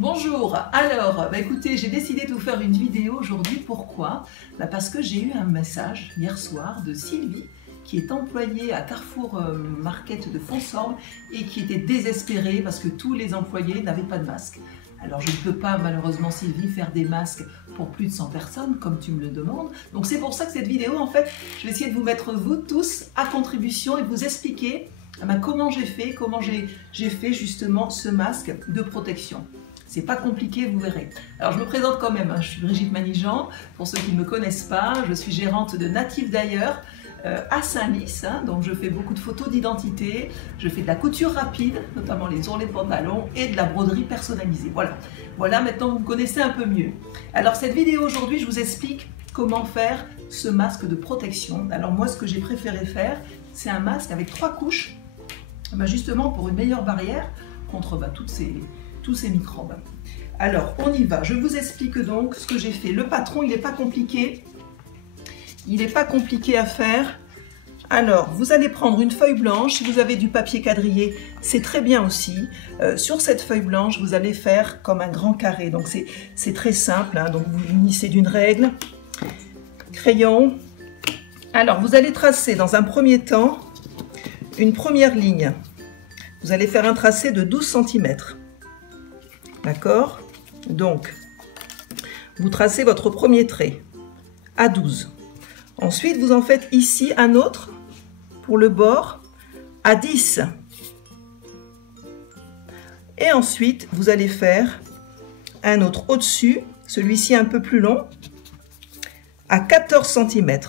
Bonjour, alors écoutez, j'ai décidé de vous faire une vidéo aujourd'hui. Pourquoi? Parce que j'ai eu un message hier soir de Sylvie qui est employée à Carrefour Market de Fonsorbe et qui était désespérée parce que tous les employés n'avaient pas de masque. Alors je ne peux pas malheureusement Sylvie faire des masques pour plus de 100 personnes comme tu me le demandes. Donc c'est pour ça que cette vidéo en fait, je vais essayer de vous mettre vous tous à contribution et de vous expliquer comment j'ai fait justement ce masque de protection. C'est pas compliqué, vous verrez. Alors je me présente quand même, je suis Brigitte Manigean. Pour ceux qui ne me connaissent pas, je suis gérante de Natif d'ailleurs à Saint-Lys. Donc je fais beaucoup de photos d'identité, je fais de la couture rapide, notamment les ourlets de pantalon et de la broderie personnalisée. Voilà, maintenant vous me connaissez un peu mieux. Alors cette vidéo aujourd'hui, je vous explique comment faire ce masque de protection. Alors moi, ce que j'ai préféré faire, c'est un masque avec 3 couches, justement pour une meilleure barrière contre tous ces microbes. Alors, on y va. Je vous explique donc ce que j'ai fait. Le patron, il n'est pas compliqué. Il n'est pas compliqué à faire. Alors, vous allez prendre une feuille blanche. Si vous avez du papier quadrillé, c'est très bien aussi. Sur cette feuille blanche, vous allez faire comme un grand carré. Donc, c'est très simple. Donc, vous l'unissez d'une règle. Crayon. Alors, vous allez tracer dans un premier temps une première ligne. Vous allez faire un tracé de 12 cm. D'accord? Donc, vous tracez votre premier trait à 12. Ensuite, vous en faites ici un autre pour le bord à 10. Et ensuite, vous allez faire un autre au-dessus, celui-ci un peu plus long, à 14 cm.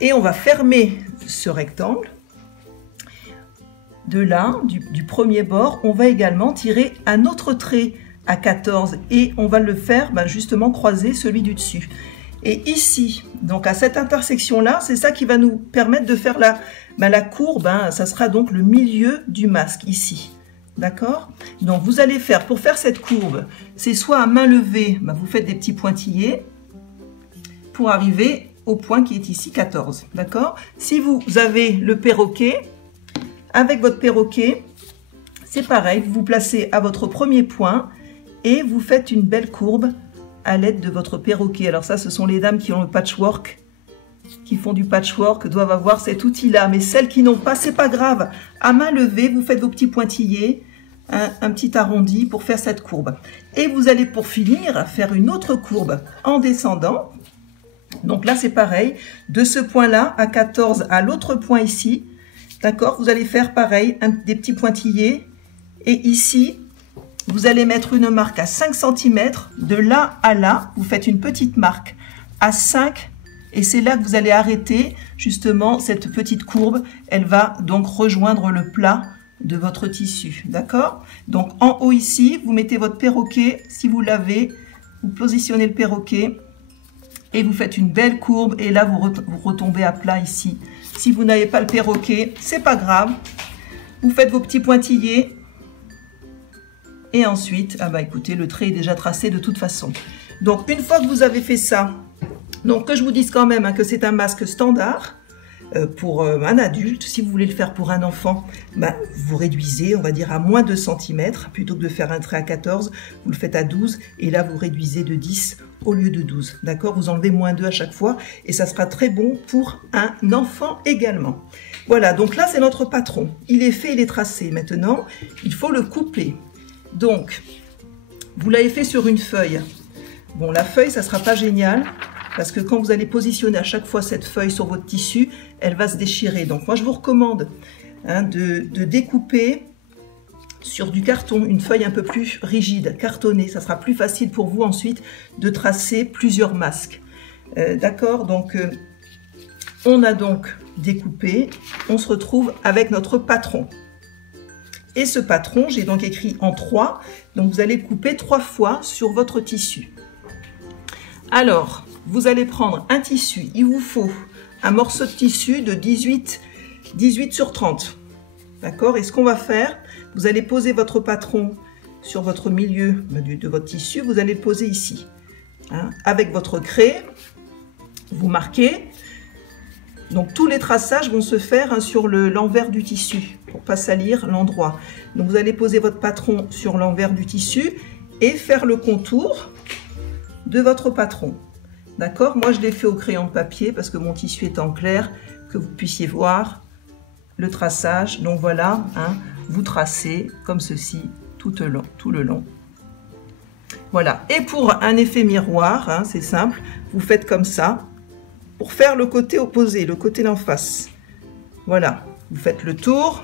Et on va fermer ce rectangle. De là, du premier bord, on va également tirer un autre trait à 14 et on va le faire justement croiser celui du dessus. Et ici, donc à cette intersection-là, c'est ça qui va nous permettre de faire la courbe. Ça sera donc le milieu du masque ici. D'accord? Donc vous allez faire, pour faire cette courbe, c'est soit à main levée, vous faites des petits pointillés pour arriver au point qui est ici 14. D'accord? Si vous avez le perroquet, avec votre perroquet, c'est pareil, vous vous placez à votre premier point et vous faites une belle courbe à l'aide de votre perroquet. Alors ça, ce sont les dames qui ont le patchwork, qui font du patchwork, doivent avoir cet outil-là. Mais celles qui n'ont pas, c'est pas grave. À main levée, vous faites vos petits pointillés, un petit arrondi pour faire cette courbe. Et vous allez pour finir faire une autre courbe en descendant. Donc là, c'est pareil, de ce point-là à 14 à l'autre point ici. D'accord, vous allez faire pareil, des petits pointillés. Et ici, vous allez mettre une marque à 5 cm. De là à là, vous faites une petite marque à 5. Et c'est là que vous allez arrêter justement cette petite courbe. Elle va donc rejoindre le plat de votre tissu. D'accord? Donc en haut ici, vous mettez votre perroquet. Si vous l'avez, vous positionnez le perroquet. Et vous faites une belle courbe. Et là, vous retombez à plat ici. Si vous n'avez pas le perroquet, c'est pas grave. Vous faites vos petits pointillés. Et ensuite, écoutez, le trait est déjà tracé de toute façon. Donc, une fois que vous avez fait ça, donc que je vous dise quand même que c'est un masque standard pour un adulte. Si vous voulez le faire pour un enfant, vous réduisez, on va dire, à moins de cm. Plutôt que de faire un trait à 14, vous le faites à 12. Et là, vous réduisez de 10 au lieu de 12. D'accord? Vous enlevez moins 2 à chaque fois. Et ça sera très bon pour un enfant également. Voilà, donc là, c'est notre patron. Il est fait, il est tracé. Maintenant, il faut le couper. Donc, vous l'avez fait sur une feuille. Bon, la feuille, ça ne sera pas génial. Parce que quand vous allez positionner à chaque fois cette feuille sur votre tissu, elle va se déchirer. Donc moi, je vous recommande de découper sur du carton, une feuille un peu plus rigide, cartonnée. Ça sera plus facile pour vous ensuite de tracer plusieurs masques. D'accord? Donc, on a donc découpé. On se retrouve avec notre patron. Et ce patron, j'ai donc écrit en 3. Donc, vous allez couper 3 fois sur votre tissu. Alors, vous allez prendre un tissu. Il vous faut un morceau de tissu de 18 sur 30. D'accord? Et ce qu'on va faire, vous allez poser votre patron sur votre milieu de votre tissu. Vous allez le poser ici. Avec votre craie, vous marquez. Donc, tous les traçages vont se faire sur l'envers du tissu. pour pas salir l'endroit. Donc vous allez poser votre patron sur l'envers du tissu et faire le contour de votre patron. D'accord? Moi je l'ai fait au crayon de papier parce que mon tissu est en clair, que vous puissiez voir le traçage. Donc voilà, hein, vous tracez comme ceci tout le long. Voilà, et pour un effet miroir, hein, c'est simple, vous faites comme ça, pour faire le côté opposé, le côté d'en face. Voilà, vous faites le tour.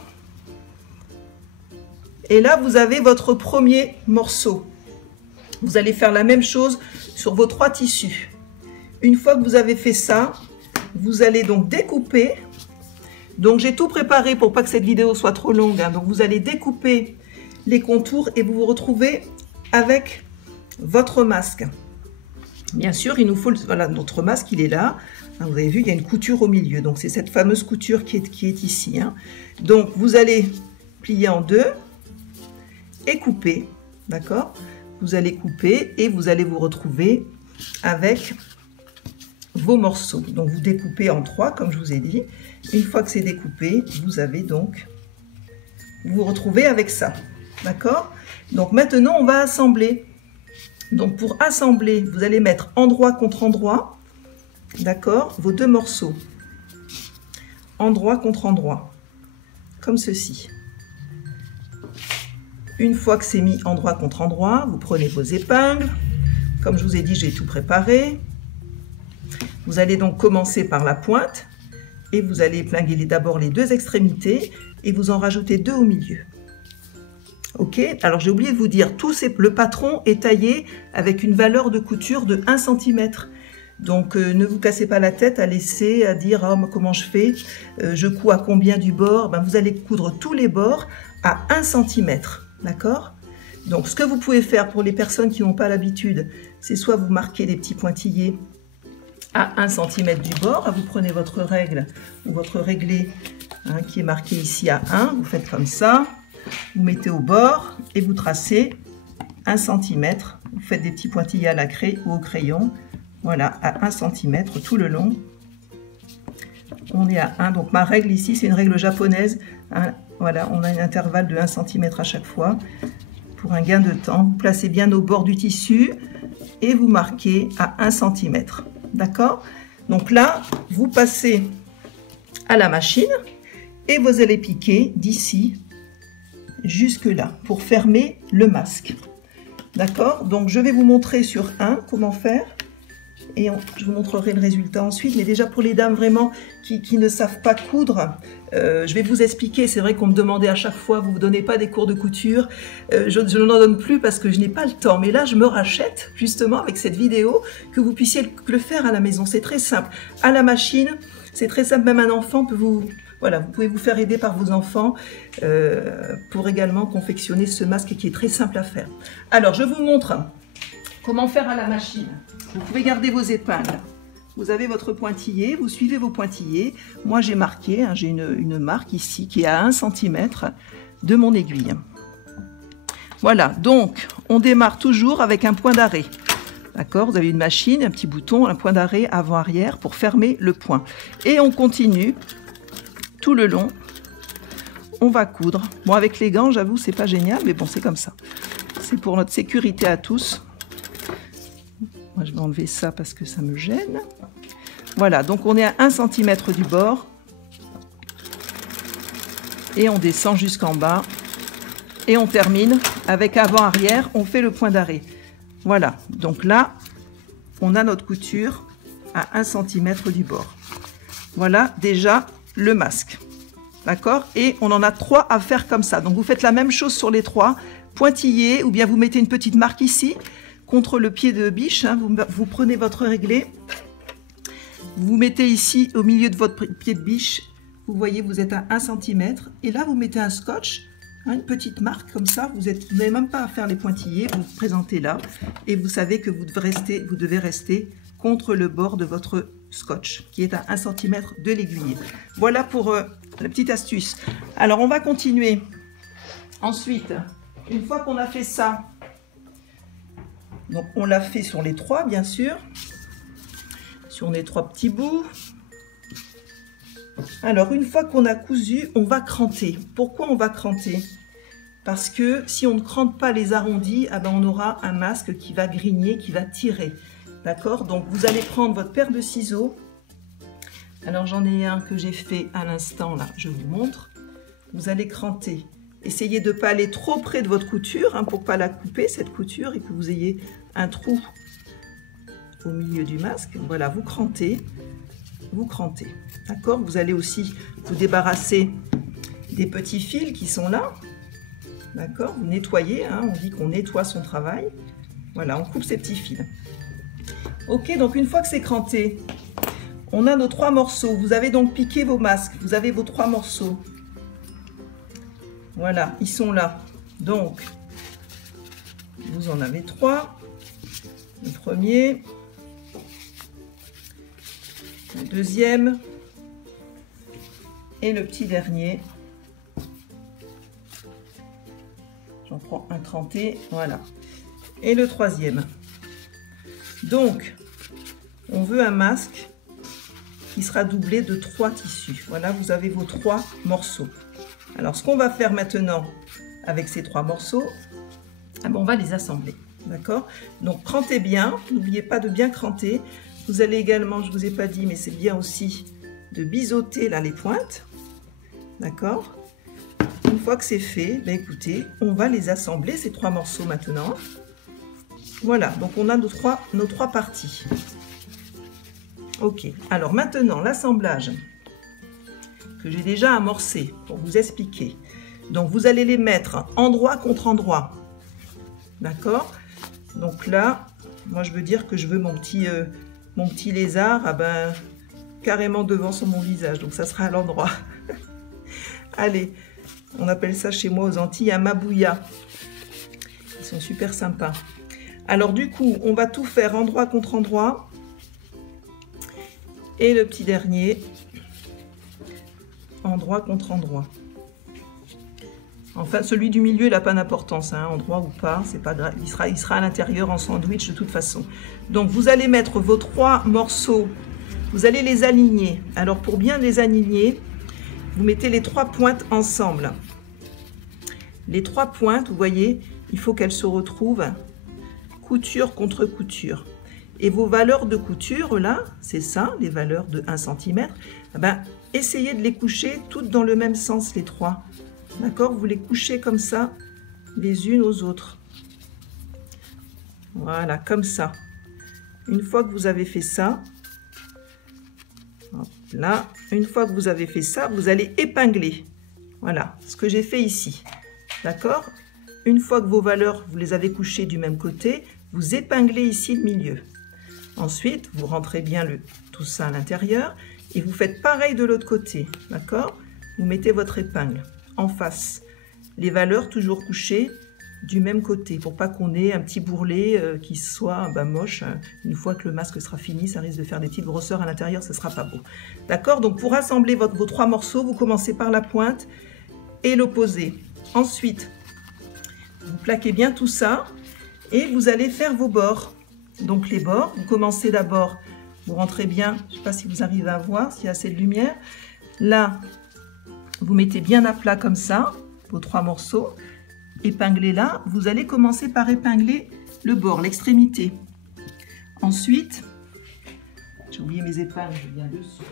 Et là, vous avez votre premier morceau. Vous allez faire la même chose sur vos 3 tissus. Une fois que vous avez fait ça, vous allez donc découper. Donc j'ai tout préparé pour pas que cette vidéo soit trop longue, hein. Donc vous allez découper les contours et vous vous retrouvez avec votre masque. Bien sûr, il nous faut, voilà, notre masque, il est là. Vous avez vu, il y a une couture au milieu. Donc, c'est cette fameuse couture qui est ici. Hein. Donc, vous allez plier en 2 et couper. D'accord? Vous allez couper et vous allez vous retrouver avec vos morceaux. Donc, vous découpez en 3, comme je vous ai dit. Une fois que c'est découpé, vous avez donc... Vous vous retrouvez avec ça. D'accord? Donc, maintenant, on va assembler. Donc, pour assembler, vous allez mettre endroit contre endroit. D'accord, vos 2 morceaux, endroit contre endroit, comme ceci. Une fois que c'est mis endroit contre endroit, vous prenez vos épingles. Comme je vous ai dit, j'ai tout préparé. Vous allez donc commencer par la pointe et vous allez épingler d'abord les 2 extrémités et vous en rajoutez 2 au milieu. Ok, alors j'ai oublié de vous dire, le patron est taillé avec une valeur de couture de 1 cm. Donc, ne vous cassez pas la tête à laisser, à dire oh, comment je fais, je couds à combien du bord. Ben, vous allez coudre tous les bords à 1 cm. D'accord? Donc, ce que vous pouvez faire pour les personnes qui n'ont pas l'habitude, c'est soit vous marquez des petits pointillés à 1 cm du bord. Vous prenez votre règle ou votre réglé hein, qui est marqué ici à 1. Vous faites comme ça. Vous mettez au bord et vous tracez 1 cm. Vous faites des petits pointillés à la craie ou au crayon. Voilà, à 1 cm tout le long. On est à 1. Donc ma règle ici, c'est une règle japonaise. Hein, voilà, on a un intervalle de 1 cm à chaque fois. Pour un gain de temps, vous placez bien au bord du tissu et vous marquez à 1 cm. D'accord? Donc là, vous passez à la machine et vous allez piquer d'ici jusque là pour fermer le masque. D'accord? Donc je vais vous montrer sur un comment faire. Et je vous montrerai le résultat ensuite. Mais déjà pour les dames vraiment qui ne savent pas coudre, je vais vous expliquer. C'est vrai qu'on me demandait à chaque fois, vous ne donnez pas des cours de couture. Je n'en donne plus parce que je n'ai pas le temps. Mais là, je me rachète justement avec cette vidéo que vous puissiez le faire à la maison. C'est très simple. À la machine, c'est très simple. Même un enfant peut vous... Voilà, vous pouvez vous faire aider par vos enfants pour également confectionner ce masque qui est très simple à faire. Alors, je vous montre comment faire à la machine. Vous pouvez garder vos épingles. Vous avez votre pointillé, vous suivez vos pointillés. Moi, j'ai marqué, hein, j'ai une marque ici qui est à 1 cm de mon aiguille. Voilà, donc on démarre toujours avec un point d'arrêt. D'accord, vous avez une machine, un petit bouton, un point d'arrêt avant-arrière pour fermer le point. Et on continue tout le long. On va coudre. Bon, avec les gants, j'avoue, c'est pas génial, mais bon, c'est comme ça. C'est pour notre sécurité à tous. Moi, je vais enlever ça parce que ça me gêne. Voilà, donc on est à 1 cm du bord. Et on descend jusqu'en bas. Et on termine avec avant-arrière, on fait le point d'arrêt. Voilà, donc là, on a notre couture à 1 cm du bord. Voilà déjà le masque. D'accord? Et on en a 3 à faire comme ça. Donc vous faites la même chose sur les 3. Pointillés, ou bien vous mettez une petite marque ici, contre le pied de biche, hein, vous prenez votre réglé, vous mettez ici au milieu de votre pied de biche, vous voyez vous êtes à 1 cm, et là vous mettez un scotch, hein, une petite marque comme ça, vous n'avez même pas à faire les pointillés, vous vous présentez là, et vous savez que vous devez rester contre le bord de votre scotch, qui est à 1 cm de l'aiguille. Voilà pour la petite astuce. Alors on va continuer. Ensuite, une fois qu'on a fait ça, donc on l'a fait sur les 3 bien sûr, sur les 3 petits bouts. Alors, une fois qu'on a cousu, on va cranter. Pourquoi on va cranter? Parce que si on ne crante pas les arrondis, eh ben on aura un masque qui va grigner, qui va tirer. D'accord? Donc, vous allez prendre votre paire de ciseaux. Alors, j'en ai un que j'ai fait à l'instant, là, je vous montre. Vous allez cranter. Essayez de ne pas aller trop près de votre couture, hein, pour ne pas la couper, cette couture, et que vous ayez un trou au milieu du masque. Voilà, vous crantez. Vous crantez. D'accord? Vous allez aussi vous débarrasser des petits fils qui sont là. D'accord? Vous nettoyez, hein, on dit qu'on nettoie son travail. Voilà, on coupe ces petits fils. Ok, donc une fois que c'est cranté, on a nos 3 morceaux. Vous avez donc piqué vos masques. Vous avez vos 3 morceaux. Voilà, ils sont là. Donc, vous en avez 3. Le premier, le deuxième et le petit dernier. J'en prends un cranté, voilà. Et le troisième. Donc, on veut un masque qui sera doublé de 3 tissus. Voilà, vous avez vos 3 morceaux. Alors, ce qu'on va faire maintenant avec ces 3 morceaux, on va les assembler. D'accord? Donc, crantez bien. N'oubliez pas de bien cranter. Vous allez également, je ne vous ai pas dit, mais c'est bien aussi de biseauter là les pointes. D'accord? Une fois que c'est fait, ben écoutez, on va les assembler, ces 3 morceaux maintenant. Voilà, donc on a nos trois parties. Ok, alors maintenant, l'assemblage que j'ai déjà amorcé pour vous expliquer. Donc, vous allez les mettre endroit contre endroit. D'accord? Donc là, moi, je veux dire que je veux mon petit lézard carrément devant sur mon visage. Donc, ça sera à l'endroit. Allez, on appelle ça chez moi aux Antilles un mabouya. Ils sont super sympas. Alors, du coup, on va tout faire endroit contre endroit. Et le petit dernier, endroit contre endroit. Enfin, celui du milieu, il n'a pas d'importance, hein, endroit ou pas, c'est pas grave. Il sera à l'intérieur en sandwich de toute façon. Donc, vous allez mettre vos 3 morceaux, vous allez les aligner. Alors, pour bien les aligner, vous mettez les 3 pointes ensemble. Les 3 pointes, vous voyez, il faut qu'elles se retrouvent couture contre couture. Et vos valeurs de couture, là, c'est ça, les valeurs de 1 cm, essayez de les coucher toutes dans le même sens, les 3. D'accord? Vous les couchez comme ça, les unes aux autres. Voilà, comme ça. Une fois que vous avez fait ça, hop là, une fois que vous avez fait ça, vous allez épingler. Voilà, ce que j'ai fait ici. D'accord? Une fois que vos valeurs, vous les avez couchées du même côté, vous épinglez ici le milieu. Ensuite, vous rentrez bien tout ça à l'intérieur et vous faites pareil de l'autre côté. D'accord? Vous mettez votre épingle en face. Les valeurs toujours couchées du même côté pour pas qu'on ait un petit bourrelet qui soit moche. Une fois que le masque sera fini, ça risque de faire des petites grosseurs à l'intérieur, ce sera pas beau. D'accord? Donc pour assembler vos 3 morceaux, vous commencez par la pointe et l'opposé. Ensuite, vous plaquez bien tout ça et vous allez faire vos bords. Donc les bords, vous commencez d'abord, vous rentrez bien, je ne sais pas si vous arrivez à voir, s'il y a assez de lumière. Là, vous mettez bien à plat comme ça, vos 3 morceaux, épinglez là. Vous allez commencer par épingler le bord, l'extrémité. Ensuite, j'ai oublié mes épingles, je viens de suite.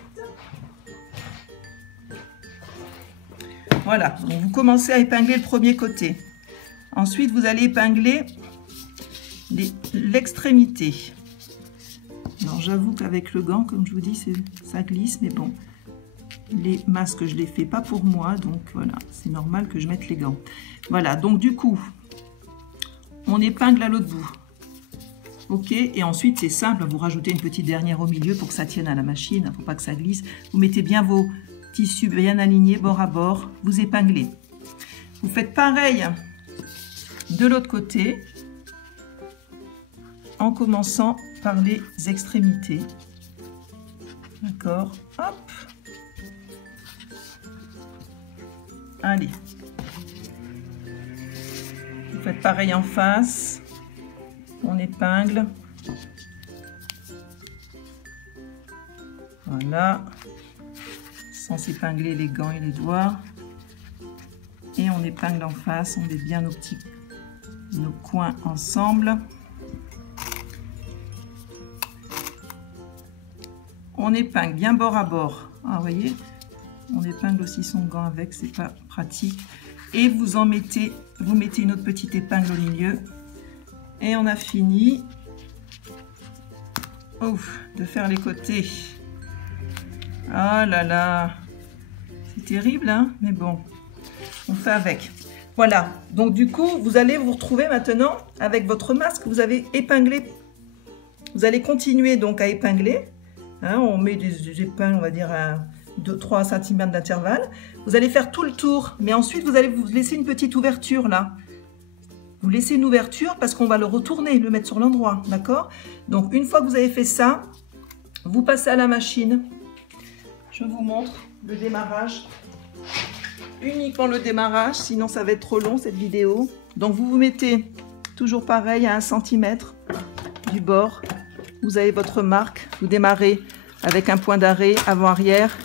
Voilà, donc vous commencez à épingler le premier côté. Ensuite, vous allez épingler l'extrémité. Alors j'avoue qu'avec le gant, comme je vous dis, ça glisse, mais bon, les masques je les fais pas pour moi, donc voilà, c'est normal que je mette les gants. Voilà, donc du coup, on épingle à l'autre bout. Ok, et ensuite c'est simple, vous rajoutez une petite dernière au milieu pour que ça tienne à la machine, il ne faut pas que ça glisse. Vous mettez bien vos tissus bien alignés, bord à bord, vous épinglez. Vous faites pareil de l'autre côté, en commençant par les extrémités. D'accord? Hop! Allez. Vous faites pareil en face. On épingle. Voilà. sans s'épingler les gants et les doigts. Et on épingle en face, on met bien nos coins ensemble. On épingle bien bord à bord. Ah, vous voyez, on épingle aussi son gant avec, c'est pas pratique. Et vous mettez une autre petite épingle au milieu. Et on a fini de faire les côtés. Ah là là, c'est terrible, hein, mais bon, on fait avec. Voilà, donc du coup, vous allez vous retrouver maintenant avec votre masque. Vous avez épinglé. Vous allez continuer donc à épingler. Hein, on met des épingles, on va dire à 2-3 cm d'intervalle. Vous allez faire tout le tour, mais ensuite vous allez vous laisser une petite ouverture là. Vous laissez une ouverture parce qu'on va le retourner, le mettre sur l'endroit, d'accord? Donc une fois que vous avez fait ça, vous passez à la machine. Je vous montre le démarrage. Uniquement le démarrage, sinon ça va être trop long cette vidéo. Donc vous vous mettez toujours pareil à 1 cm du bord. Vous avez votre marque, vous démarrez avec un point d'arrêt avant-arrière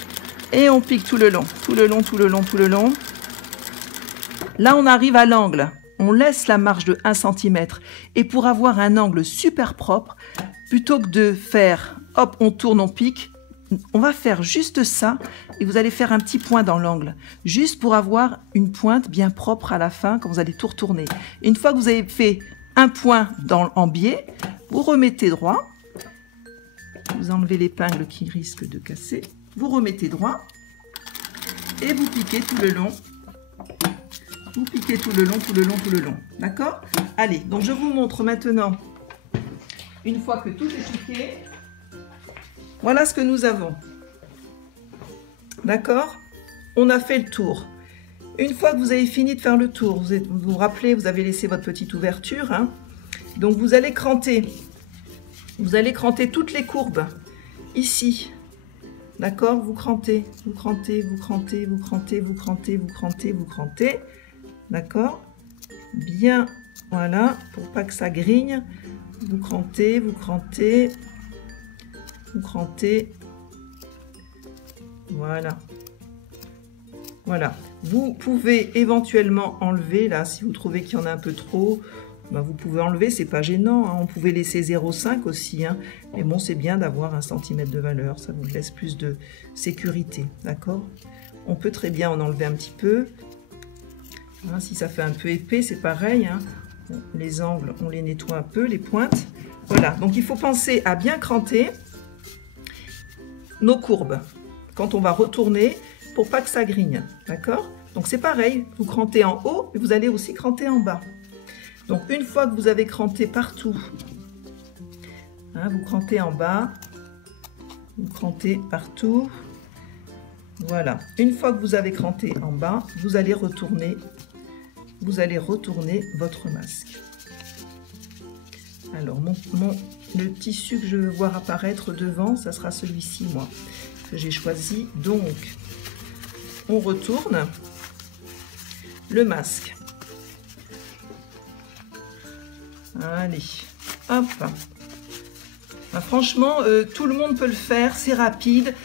et on pique tout le long, tout le long, tout le long, tout le long. Là, on arrive à l'angle. On laisse la marge de 1 cm. Et pour avoir un angle super propre, plutôt que de faire, hop, on tourne, on pique, on va faire juste ça et vous allez faire un petit point dans l'angle, juste pour avoir une pointe bien propre à la fin quand vous allez tout retourner. Et une fois que vous avez fait un point en biais, vous remettez droit. Vous enlevez l'épingle qui risque de casser. Vous remettez droit et vous piquez tout le long. Vous piquez tout le long, tout le long, tout le long. D'accord? Allez, donc je vous montre maintenant, une fois que tout est piqué, voilà ce que nous avons. D'accord? On a fait le tour. Une fois que vous avez fini de faire le tour, vous vous rappelez, vous avez laissé votre petite ouverture. Hein? Donc vous allez cranter. Vous allez cranter toutes les courbes, ici, d'accord? Vous crantez, vous crantez, vous crantez, vous crantez, vous crantez, vous crantez, vous crantez, d'accord? Bien, voilà, pour pas que ça grigne, vous crantez, vous crantez, vous crantez, voilà. Voilà, vous pouvez éventuellement enlever, là, si vous trouvez qu'il y en a un peu trop, ben vous pouvez enlever, c'est pas gênant, hein. On pouvait laisser 0,5 aussi, hein. Mais bon, c'est bien d'avoir 1 cm de valeur, ça vous laisse plus de sécurité, d'accord? On peut très bien en enlever un petit peu, hein, si ça fait un peu épais, c'est pareil, hein. Bon, les angles, on les nettoie un peu, les pointes, voilà. Donc il faut penser à bien cranter nos courbes quand on va retourner pour pas que ça grigne, d'accord? Donc c'est pareil, vous crantez en haut et vous allez aussi cranter en bas. Donc une fois que vous avez cranté partout, hein, vous crantez en bas, vous crantez partout, voilà. Une fois que vous avez cranté en bas, vous allez retourner votre masque. Alors le tissu que je veux voir apparaître devant, ça sera celui-ci, moi, que j'ai choisi. Donc on retourne le masque. Allez, hop. Ben, franchement, tout le monde peut le faire, c'est rapide.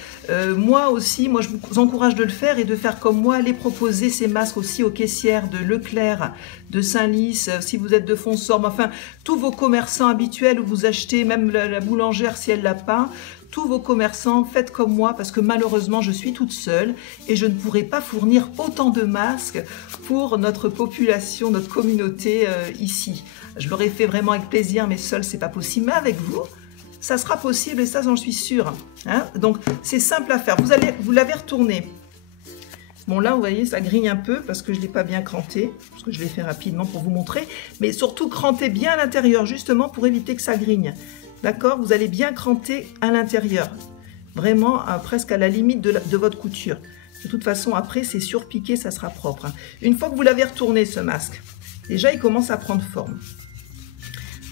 Moi aussi, je vous encourage de le faire et de faire comme moi. Allez proposer ces masques aussi aux caissières de Leclerc, de Saint-Lys, si vous êtes de Fonsorbe, enfin, tous vos commerçants habituels où vous achetez, même la boulangère si elle l'a pas. Tous vos commerçants, faites comme moi parce que malheureusement, je suis toute seule et je ne pourrai pas fournir autant de masques pour notre population, notre communauté ici. Je l'aurais fait vraiment avec plaisir, mais seule, c'est pas possible. Mais avec vous, ça sera possible et ça, j'en suis sûre. Hein? Donc, c'est simple à faire. Vous l'avez retourné. Bon, là, vous voyez, ça grigne un peu parce que je ne l'ai pas bien cranté, parce que je l'ai fait rapidement pour vous montrer. Mais surtout, crantez bien à l'intérieur, justement, pour éviter que ça grigne. D'accord? Vous allez bien cranter à l'intérieur, vraiment presque à la limite de votre couture. De toute façon, après, c'est surpiqué, ça sera propre. Hein. Une fois que vous l'avez retourné, ce masque, déjà, il commence à prendre forme.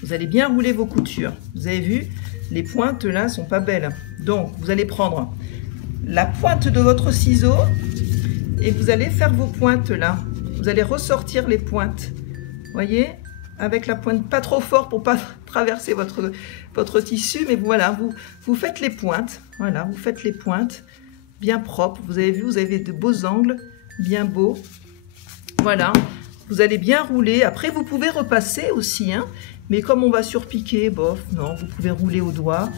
Vous allez bien rouler vos coutures. Vous avez vu, les pointes, là, sont pas belles. Donc, vous allez prendre la pointe de votre ciseau et vous allez faire vos pointes, là. Vous allez ressortir les pointes. Voyez? Avec la pointe pas trop fort pour pas traverser votre tissu, mais voilà, vous faites les pointes, voilà, vous faites les pointes, bien propre. Vous avez vu, vous avez de beaux angles, bien beaux. Voilà, vous allez bien rouler. Après, vous pouvez repasser aussi, hein. Mais comme on va surpiquer, bof, non, vous pouvez rouler au doigt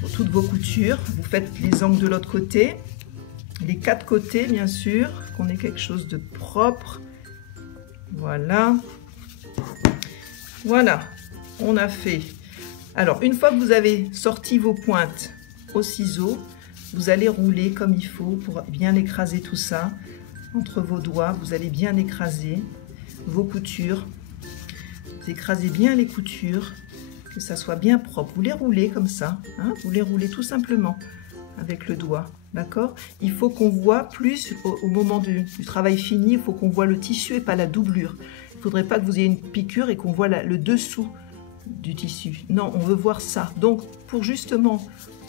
pour toutes vos coutures. Vous faites les angles de l'autre côté, les 4 côtés, bien sûr, qu'on ait quelque chose de propre. Voilà. Voilà, on a fait. Alors, une fois que vous avez sorti vos pointes au ciseau, vous allez rouler comme il faut pour bien écraser tout ça. Entre vos doigts, vous allez bien écraser vos coutures. Vous écrasez bien les coutures, que ça soit bien propre. Vous les roulez comme ça, hein, vous les roulez tout simplement avec le doigt, d'accord? Il faut qu'on voit plus au moment du travail fini, il faut qu'on voit le tissu et pas la doublure. Il ne faudrait pas que vous ayez une piqûre et qu'on voit le dessous du tissu. Non, on veut voir ça. Donc, pour justement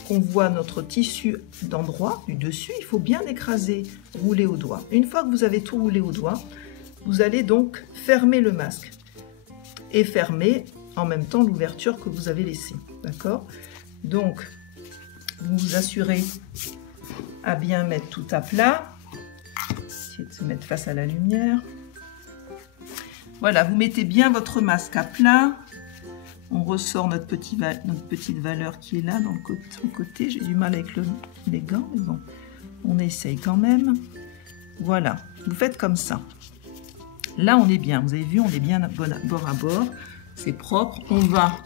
qu'on voit notre tissu d'endroit, du dessus, il faut bien écraser, rouler au doigt. Une fois que vous avez tout roulé au doigt, vous allez donc fermer le masque et fermer en même temps l'ouverture que vous avez laissée, d'accord? Donc, vous vous assurez à bien mettre tout à plat. Essayez de se mettre face à la lumière. Voilà, vous mettez bien votre masque à plat. On ressort notre petite valeur qui est là dans le côté. J'ai du mal avec les gants, mais bon, on essaye quand même. Voilà, vous faites comme ça. Là, on est bien. Vous avez vu, on est bien bord à bord. C'est propre. On va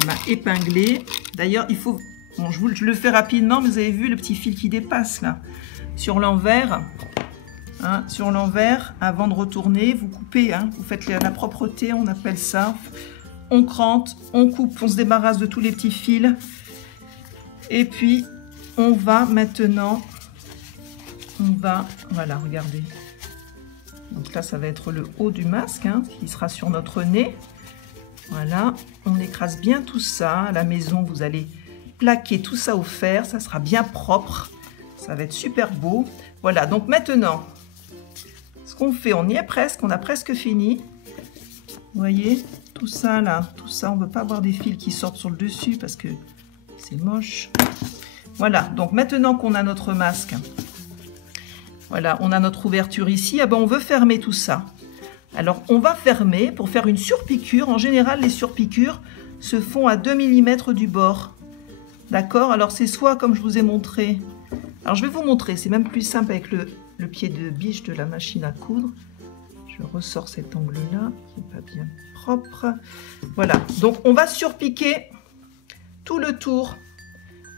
à main épinglée. D'ailleurs, il faut... Bon, je le fais rapidement, mais vous avez vu le petit fil qui dépasse là. Sur l'envers, hein, sur l'envers, avant de retourner, vous coupez. Hein, vous faites la propreté, on appelle ça. On crante, on coupe, on se débarrasse de tous les petits fils. Et puis, on va maintenant... Voilà, regardez. Donc là, ça va être le haut du masque, hein, qui sera sur notre nez. Voilà, on écrase bien tout ça. À la maison, vous allez plaquer tout ça au fer. Ça sera bien propre. Ça va être super beau. Voilà, donc maintenant, ce qu'on fait, on y est presque. On a presque fini. Vous voyez, tout ça là, tout ça, on ne veut pas avoir des fils qui sortent sur le dessus parce que c'est moche. Voilà, donc maintenant qu'on a notre masque, voilà, on a notre ouverture ici, ah ben on veut fermer tout ça. Alors, on va fermer pour faire une surpiqûre. En général, les surpiqûres se font à 2 mm du bord. D'accord? Alors, c'est soit comme je vous ai montré. Alors, je vais vous montrer. C'est même plus simple avec le pied de biche de la machine à coudre. Je ressors cet angle-là qui n'est pas bien propre. Voilà. Donc, on va surpiquer tout le tour.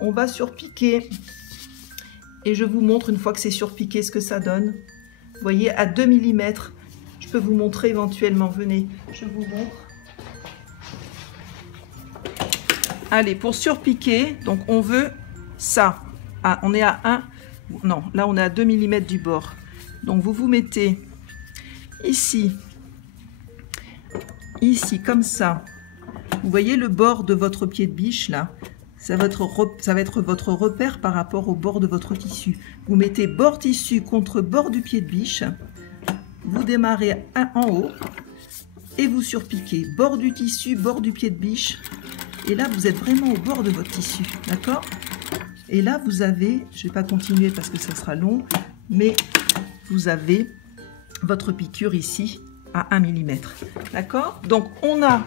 On va surpiquer. Et je vous montre une fois que c'est surpiqué ce que ça donne. Vous voyez, à 2 mm. Je peux vous montrer éventuellement. Venez, je vous montre. Allez, pour surpiquer, donc on veut ça. Ah, on est à 1. Non, là on est à 2 mm du bord. Donc vous vous mettez ici, comme ça. Vous voyez le bord de votre pied de biche là. Ça va être votre repère par rapport au bord de votre tissu. Vous mettez bord tissu contre bord du pied de biche. Vous démarrez en haut et vous surpiquez. Bord du tissu, bord du pied de biche. Et là, vous êtes vraiment au bord de votre tissu. D'accord? Et là, vous avez, je ne vais pas continuer parce que ça sera long, mais vous avez votre piqûre ici à 1 mm. D'accord? Donc, on a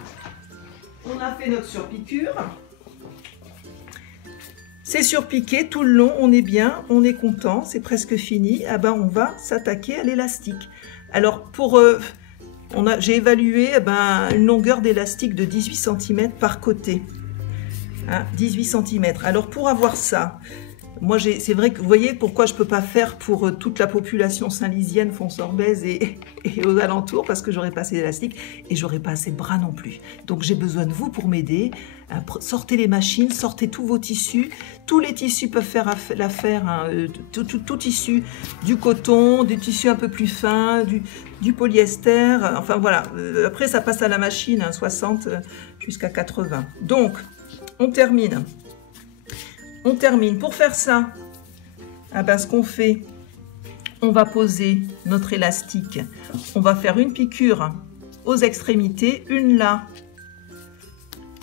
fait notre surpiqûre. C'est surpiqué tout le long, on est bien, on est content, c'est presque fini. Ah ben, on va s'attaquer à l'élastique. Alors, j'ai évalué une longueur d'élastique de 18 cm par côté. Hein, 18 cm. Alors, pour avoir ça, moi, c'est vrai que vous voyez pourquoi je ne peux pas faire pour toute la population saint-lysienne, Font-Sorbaise et aux alentours, parce que j'aurais pas assez d'élastique et j'aurais pas assez de bras non plus. Donc, j'ai besoin de vous pour m'aider. Sortez les machines, sortez tous vos tissus. Tous les tissus peuvent faire l'affaire. Hein, tout tissu, du coton, des tissus un peu plus fins, du polyester. Enfin, voilà. Après, ça passe à la machine, hein, 60 jusqu'à 80. Donc, on termine. On termine. Pour faire ça, ce qu'on fait, on va poser notre élastique. On va faire une piqûre aux extrémités, une là.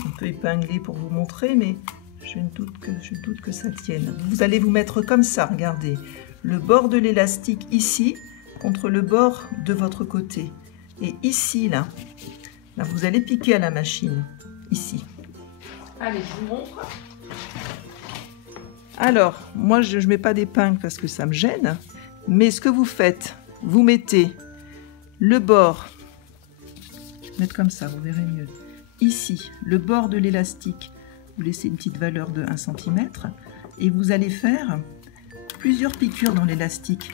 On peut épingler pour vous montrer, mais je doute que ça tienne. Vous allez vous mettre comme ça, regardez. Le bord de l'élastique ici, contre le bord de votre côté. Et ici, là, vous allez piquer à la machine, ici. Allez, je vous montre. Alors, moi, je ne mets pas d'épingle parce que ça me gêne. Mais ce que vous faites, vous mettez le bord, je vais mettre comme ça, vous verrez mieux. Ici, le bord de l'élastique, vous laissez une petite valeur de 1 cm. Et vous allez faire plusieurs piqûres dans l'élastique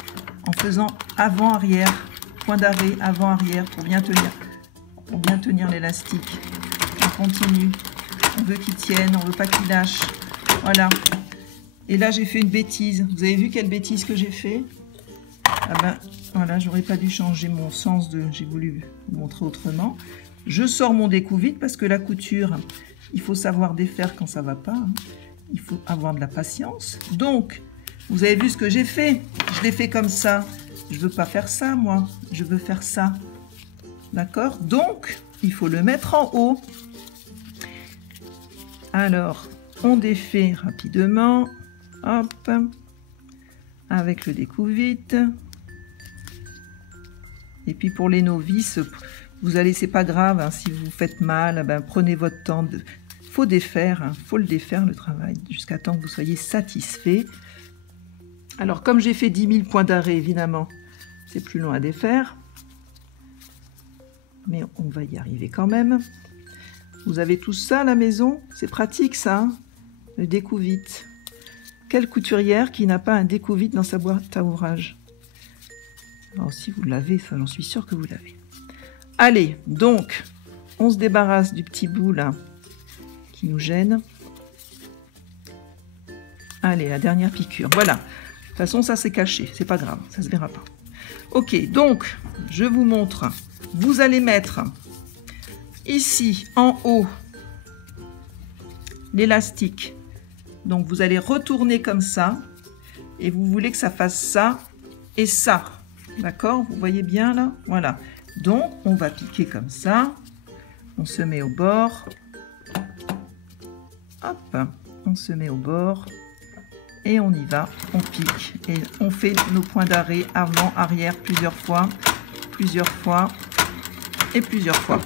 en faisant avant-arrière, point d'arrêt, avant-arrière pour bien tenir l'élastique. On continue, on veut qu'il tienne, on ne veut pas qu'il lâche. Voilà. Et là, j'ai fait une bêtise. Vous avez vu quelle bêtise que j'ai fait? Ah ben, voilà, j'aurais pas dû changer mon sens de... J'ai voulu vous montrer autrement. Je sors mon découvite parce que la couture, il faut savoir défaire quand ça va pas. Hein. Il faut avoir de la patience. Donc, vous avez vu ce que j'ai fait? Je l'ai fait comme ça. Je veux pas faire ça, moi. Je veux faire ça. D'accord? Donc, il faut le mettre en haut. Alors, on défait rapidement. Hop. Avec le découvite. Et puis pour les novices, vous allez, c'est pas grave, hein, si vous faites mal, ben, prenez votre temps. Faut défaire, hein, faut le défaire le travail, jusqu'à temps que vous soyez satisfait. Alors comme j'ai fait 10 000 points d'arrêt, évidemment, c'est plus long à défaire. Mais on va y arriver quand même. Vous avez tout ça à la maison, c'est pratique ça, hein, le découvite. Quelle couturière qui n'a pas un découvite dans sa boîte à ouvrage? Alors si vous l'avez, ça j'en suis sûre que vous l'avez. Allez, donc, on se débarrasse du petit bout là qui nous gêne. Allez, la dernière piqûre, voilà. De toute façon, ça c'est caché, c'est pas grave, ça se verra pas. Ok, donc, je vous montre. Vous allez mettre ici, en haut, l'élastique. Donc, vous allez retourner comme ça. Et vous voulez que ça fasse ça et ça. D'accord? Vous voyez bien là? Voilà. Donc, on va piquer comme ça. On se met au bord. Hop. On se met au bord. Et on y va. On pique. Et on fait nos points d'arrêt avant, arrière, plusieurs fois et plusieurs fois.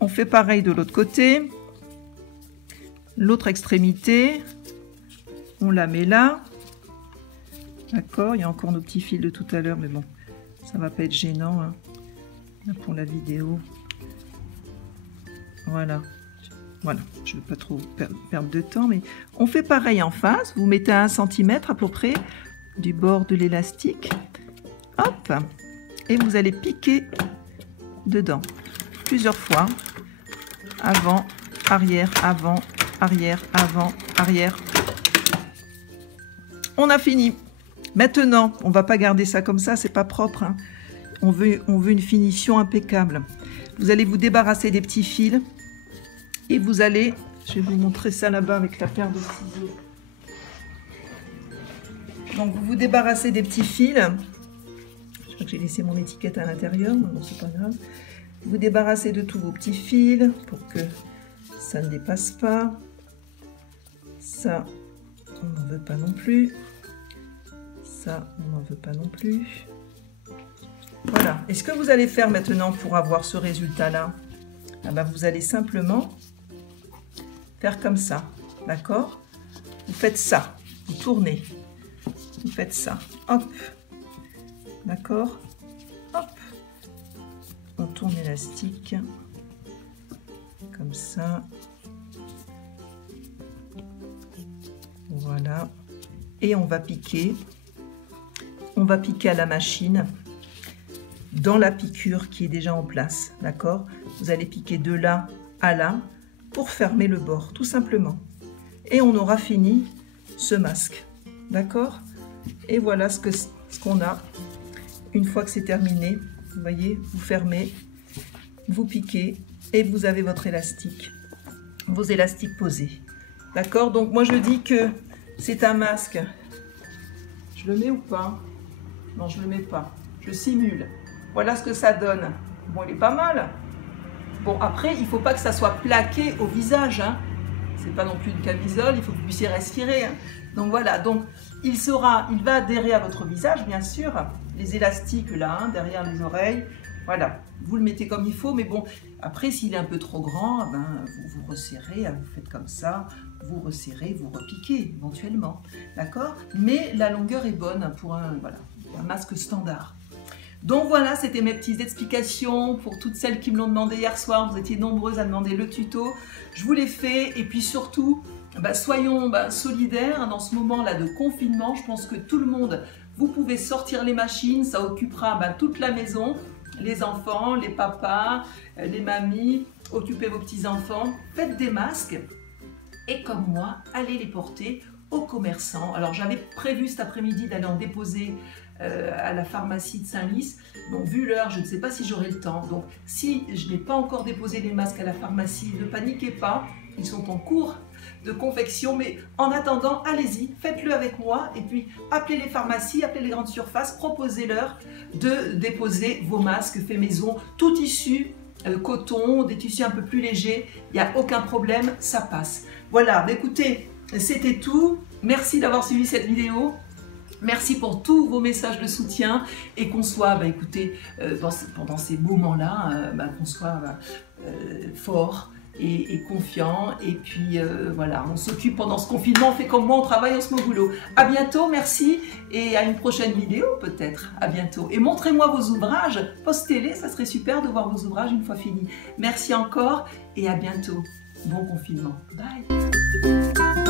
On fait pareil de l'autre côté. L'autre extrémité, on la met là. D'accord, il y a encore nos petits fils de tout à l'heure, mais bon, ça va pas être gênant hein, pour la vidéo. Voilà. Voilà, je ne veux pas trop perdre de temps, mais on fait pareil en face. Vous mettez à 1 cm à peu près du bord de l'élastique. Hop, et vous allez piquer dedans plusieurs fois. Avant, arrière, avant, arrière, avant, arrière. On a fini. Maintenant, on va pas garder ça comme ça, c'est pas propre. Hein. On veut une finition impeccable. Vous allez vous débarrasser des petits fils et vous allez, je vais vous montrer ça là-bas avec la paire de ciseaux. Donc vous vous débarrassez des petits fils. Je crois que j'ai laissé mon étiquette à l'intérieur, mais bon, c'est pas grave. Vous débarrassez de tous vos petits fils pour que ça ne dépasse pas. Ça, on n'en veut pas non plus. Ça, on n'en veut pas non plus. Voilà. Et ce que vous allez faire maintenant pour avoir ce résultat-là, ah ben vous allez simplement faire comme ça. D'accord? Vous faites ça. Vous tournez. Vous faites ça. Hop. D'accord? Hop. On tourne l'élastique. Comme ça. Voilà. Et on va piquer. On va piquer à la machine dans la piqûre qui est déjà en place. D'accord? Vous allez piquer de là à là pour fermer le bord, tout simplement. Et on aura fini ce masque. D'accord? Et voilà ce qu'on a. Une fois que c'est terminé, vous voyez, vous fermez, vous piquez et vous avez votre élastique, vos élastiques posés. D'accord? Donc moi je dis que c'est un masque. Je le mets ou pas? Non, je le mets pas. Je simule. Voilà ce que ça donne. Bon, il est pas mal. Bon, après, il faut pas que ça soit plaqué au visage. Hein. c'est pas non plus une camisole, il faut que vous puissiez respirer. Hein. Donc voilà, donc il va adhérer à votre visage, bien sûr, les élastiques là, hein, derrière les oreilles. Voilà, vous le mettez comme il faut, mais bon, après s'il est un peu trop grand, ben, vous resserrez, vous faites comme ça, vous resserrez, vous repiquez éventuellement, d'accord? Mais la longueur est bonne pour un masque standard. Donc voilà, c'était mes petites explications pour toutes celles qui me l'ont demandé hier soir. Vous étiez nombreuses à demander le tuto. Je vous l'ai fait et puis surtout, soyons solidaires dans ce moment-là de confinement. Je pense que tout le monde, vous pouvez sortir les machines, ça occupera toute la maison. Les enfants, les papas, les mamies, occupez vos petits-enfants, faites des masques et comme moi, allez les porter aux commerçants. Alors j'avais prévu cet après-midi d'aller en déposer à la pharmacie de Saint-Lys. Donc vu l'heure, je ne sais pas si j'aurai le temps. Donc si je n'ai pas encore déposé les masques à la pharmacie, ne paniquez pas, ils sont en cours de confection, mais en attendant, allez-y, faites-le avec moi et puis appelez les pharmacies, appelez les grandes surfaces, proposez-leur de déposer vos masques faits maison, tout tissu, coton, des tissus un peu plus légers, il n'y a aucun problème, ça passe. Voilà, écoutez, c'était tout, merci d'avoir suivi cette vidéo. Merci pour tous vos messages de soutien et qu'on soit, écoutez, pendant ces moments-là, qu'on soit fort et confiant. Et puis voilà, on s'occupe pendant ce confinement, on fait comme moi, on travaille, on se met au boulot. À bientôt, merci et à une prochaine vidéo peut-être. À bientôt. Et montrez-moi vos ouvrages, postez-les, ça serait super de voir vos ouvrages une fois finis. Merci encore et à bientôt. Bon confinement. Bye.